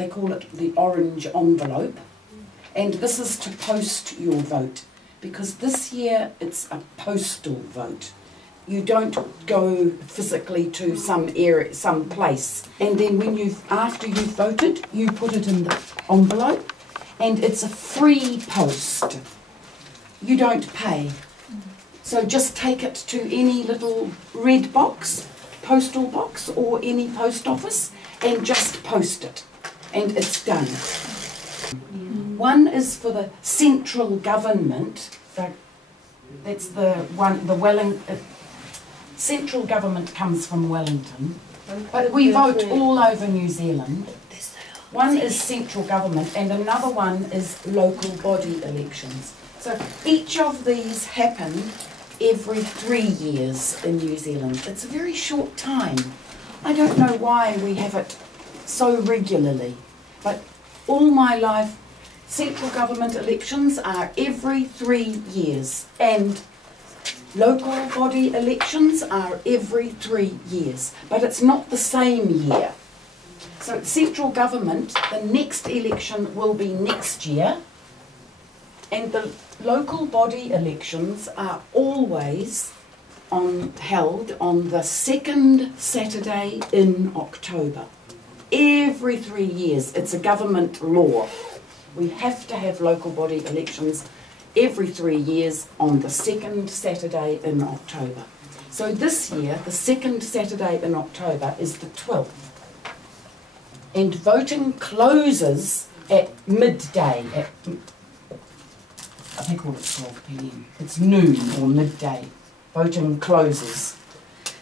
they call it the orange envelope, and this is to post your vote, because this year it's a postal vote. You don't go physically to some area, some place, and then when after you've voted, you put it in the envelope, and it's a free post. You don't pay. So just take it to any little red box, postal box, or any post office, and just post it, and it's done. One is for the central government. That's the one. Central government comes from Wellington, but we vote all over New Zealand. One is central government, and another one is local body elections. So each of these happen every 3 years in New Zealand. It's a very short time. I don't know why we have it so regularly, but all my life, central government elections are every 3 years, and local body elections are every 3 years, but it's not the same year. So central government, the next election will be next year, and the local body elections are always held on the second Saturday in October. Every 3 years, it's a government law. We have to have local body elections every 3 years on the second Saturday in October. So this year, the second Saturday in October is the 12th. And voting closes at midday. I think call it 12 p.m. It's noon or midday. Voting closes.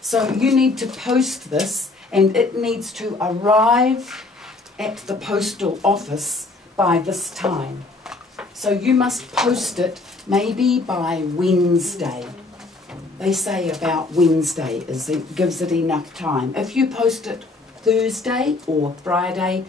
So you need to post this, and it needs to arrive at the postal office by this time. So you must post it maybe by Wednesday. They say about Wednesday gives it enough time. If you post it Thursday or Friday,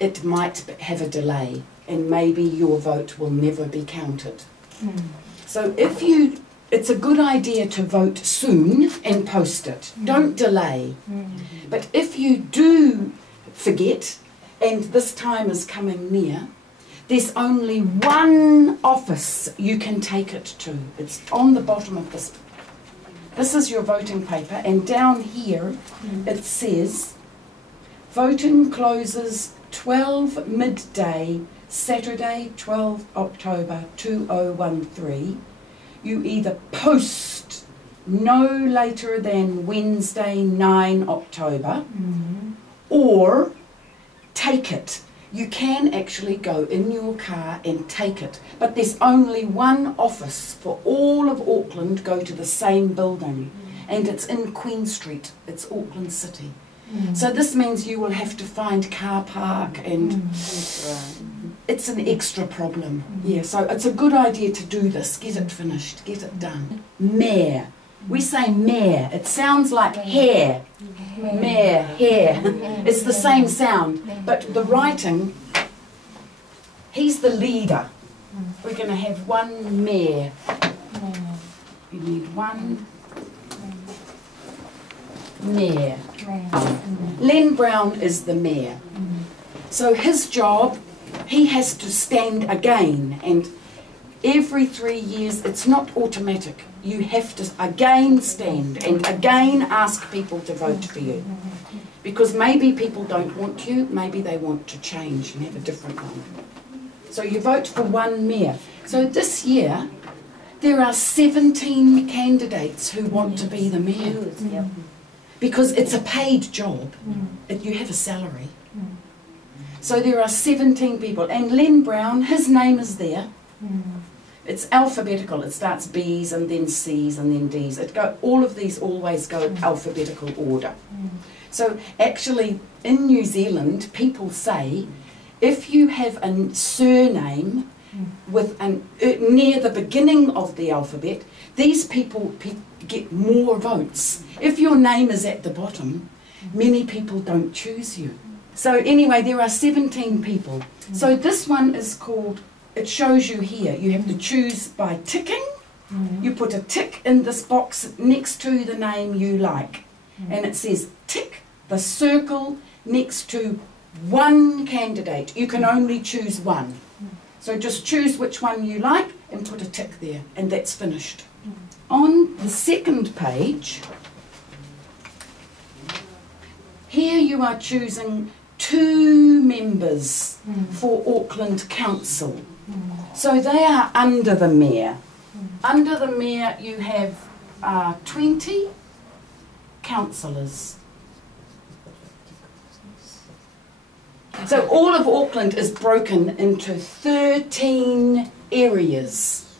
it might have a delay, and maybe your vote will never be counted. So it's a good idea to vote soon and post it. Don't delay. But if you do forget, and this time is coming near, there's only one office you can take it to. It's on the bottom of this. This is your voting paper, and down here it says, voting closes 12 midday, Saturday, 12 October 2013. You either post no later than Wednesday, 9 October, or take it. You can actually go in your car and take it, but there's only one office for all of Auckland go to the same building, and it's in Queen Street. It's Auckland City. So this means you will have to find car park, and it's an extra problem. Yeah, so it's a good idea to do this. Get it finished, get it done. Mayor. We say mayor. It sounds like hair. Mayor, hair. It's the same sound, but the writing, he's the leader. We're going to have one mayor. You need one mayor. Len Brown is the mayor. So his job, he has to stand again, and every 3 years, it's not automatic. You have to again stand and again ask people to vote for you. Because maybe people don't want you, maybe they want to change and have a different one. So you vote for one mayor. So this year, there are 17 candidates who want to be the mayor. Because it's a paid job. You have a salary. So there are 17 people. And Len Brown, his name is there. It's alphabetical. It starts B's and then C's and then D's. All of these always go in alphabetical order. So actually, in New Zealand, people say, if you have a surname with near the beginning of the alphabet, these people get more votes. If your name is at the bottom, many people don't choose you. So anyway, there are 17 people. So this one is called, it shows you here, you have to choose by ticking. You put a tick in this box next to the name you like. And it says tick the circle next to one candidate. You can only choose one. So just choose which one you like and put a tick there, and that's finished. On the second page, here you are choosing 2 members for Auckland Council. So they are under the Mayor. Under the Mayor you have 20 councillors. So all of Auckland is broken into 13 areas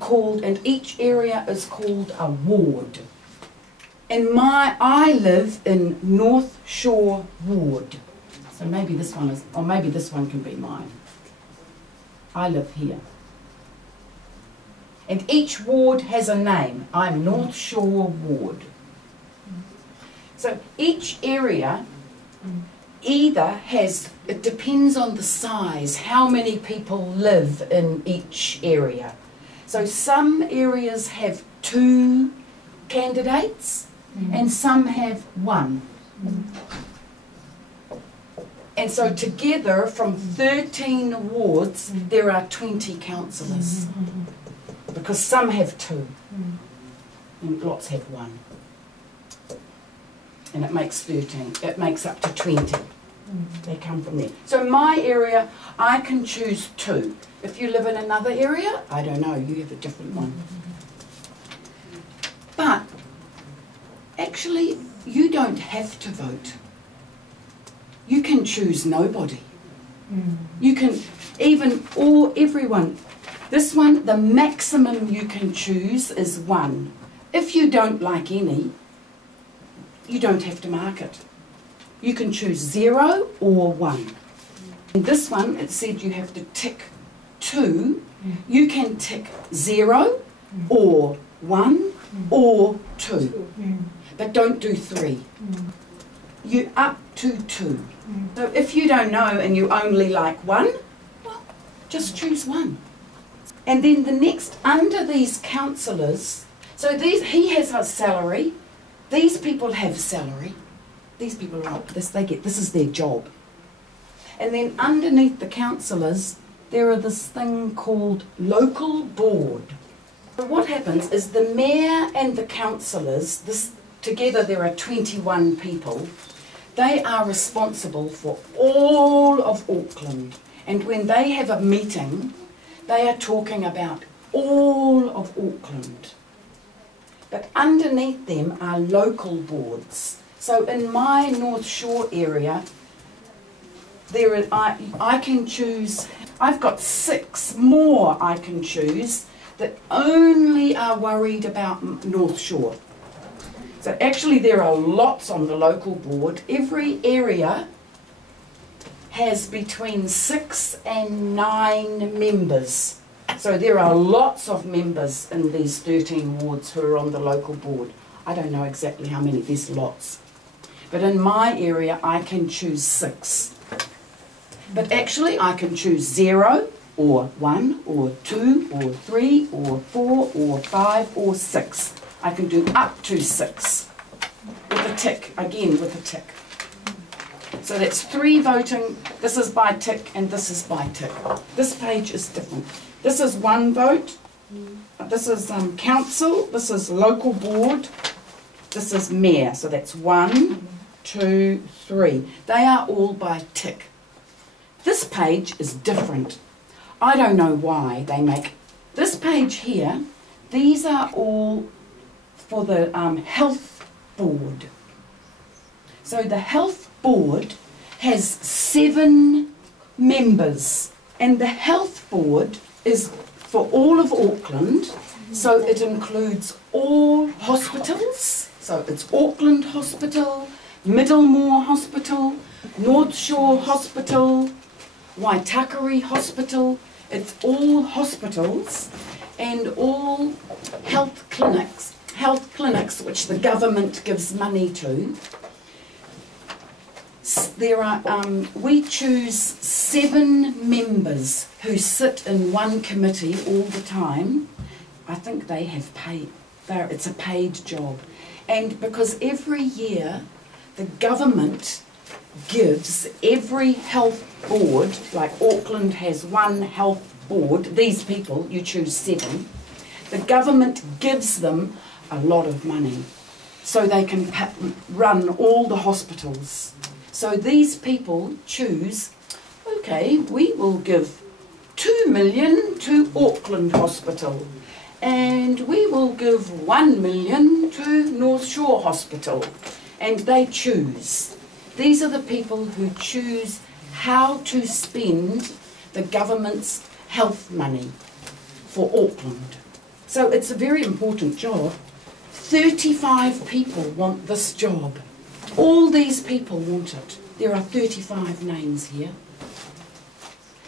called, and each area is called a ward. And I live in North Shore Ward. So maybe this one is, or maybe this one can be mine. I live here. And each ward has a name. I'm North Shore Ward. So each area either has, it depends on the size, how many people live in each area. So some areas have 2 candidates and some have 1. And so together from 13 wards there are 20 councillors, because some have 2 and lots have 1. And it makes 13, it makes up to 20. They come from there. So my area, I can choose 2. If you live in another area, I don't know, you have a different one. But actually, you don't have to vote. You can choose nobody. You can everyone. This one, the maximum you can choose is 1. If you don't like any, you don't have to mark it. You can choose 0 or 1. In this one, it said you have to tick 2. You can tick 0 or 1 or 2. But don't do 3. You up to 2. So if you don't know and you only like 1, well, just choose 1. And then the next, under these councillors, so he has a salary. These people have salary. These people are this is their job. And then underneath the councillors, there are this thing called Local Board. So what happens is the Mayor and the councillors, together there are 21 people, they are responsible for all of Auckland. And when they have a meeting, they are talking about all of Auckland. But underneath them are local boards. So in my North Shore area, I can choose, I've got 6 more I can choose that only are worried about North Shore. So actually there are lots on the local board. Every area has between 6 and 9 members. So there are lots of members in these 13 wards who are on the local board. I don't know exactly how many, there's lots. But in my area I can choose 6. But actually I can choose 0 or 1 or 2 or 3 or 4 or 5 or 6. I can do up to 6 with a tick, again with a tick. So that's 3 voting, this is by tick and this is by tick. This page is different. This is 1 vote, this is council, this is local board, this is mayor. So that's 1, 2, 3. They are all by tick. This page is different. I don't know why they make this page here. These are all for the Health Board. So the Health Board has 7 members, and the Health Board is for all of Auckland, so it includes all hospitals. So it's Auckland Hospital, Middlemore Hospital, North Shore Hospital, Waitakere Hospital. It's all hospitals and all health clinics which the government gives money to. There are, we choose 7 members who sit in one committee all the time. I think they have paid, it's a paid job. And because every year the government gives every health board, like Auckland has one health board, these people, you choose 7, the government gives them a lot of money so they can run all the hospitals. So these people choose, okay, we will give 2 million to Auckland Hospital, and we will give 1 million to North Shore Hospital, and they choose. These are the people who choose how to spend the government's health money for Auckland. So it's a very important job. 35 people want this job. All these people want it. There are 35 names here.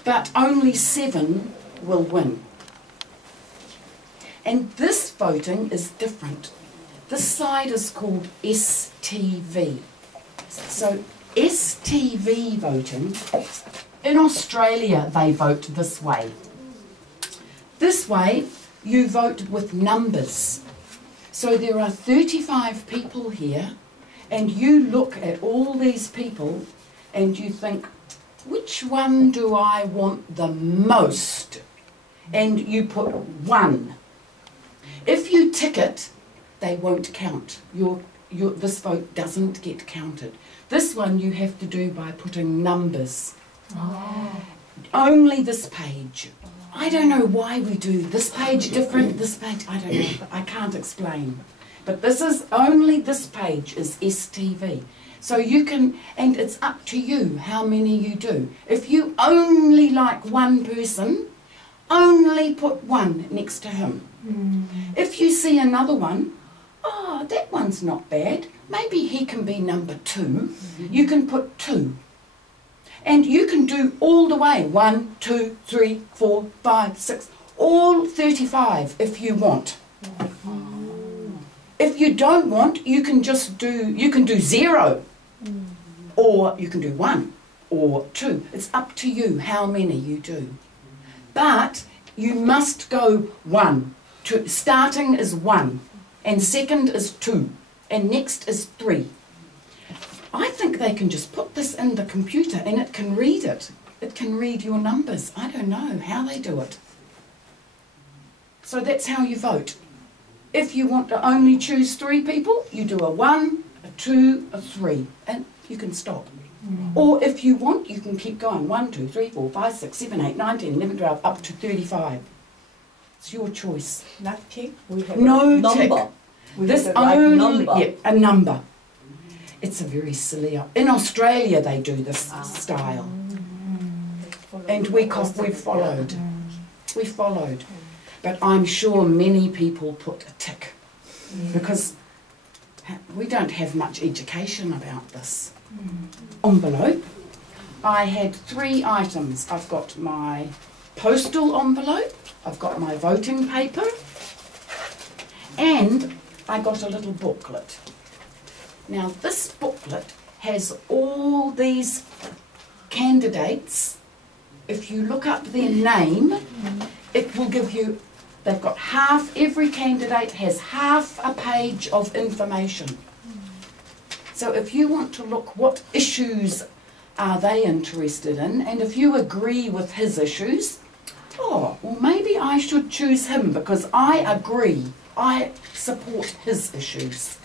But only 7 will win. And this voting is different. This side is called STV. So STV voting, in Australia they vote this way. This way you vote with numbers. So there are 35 people here, and you look at all these people and you think, which one do I want the most? And you put 1. If you tick it, they won't count. This vote doesn't get counted. This one you have to do by putting numbers. Oh. Only this page. I don't know why we do this page different, this page, I don't know, I can't explain. But this is, only this page is STV. So you can, and it's up to you how many you do. If you only like one person, only put 1 next to him. If you see another one, oh, that one's not bad, maybe he can be number 2, you can put 2. And you can do all the way, 1, 2, 3, 4, 5, 6, all 35 if you want. If you don't want, you can just do, you can do 0, or you can do 1 or 2. It's up to you how many you do. But you must go 1. Starting is 1, and second is 2, and next is 3. I think they can just put this in the computer and it can read it. It can read your numbers. I don't know how they do it. So that's how you vote. If you want to only choose 3 people, you do a 1, a 2, a 3, and you can stop. Or if you want, you can keep going. 1, 2, 3, 4, 5, 6, 7, 8, 9, 10, 11, 12, up to 35. It's your choice. Not tick? We have no a number. Tick. We this have only, number. Yeah, a number. It's a very silly... In Australia they do this style. And we've followed. We followed. But I'm sure many people put a tick. Because we don't have much education about this. Envelope. I had 3 items. I've got my postal envelope, I've got my voting paper, and I got a little booklet. Now this booklet has all these candidates. If you look up their name, it will give you, they've got every candidate has half a page of information. So if you want to look what issues are they interested in, and if you agree with his issues, oh, well maybe I should choose him because I agree, I support his issues.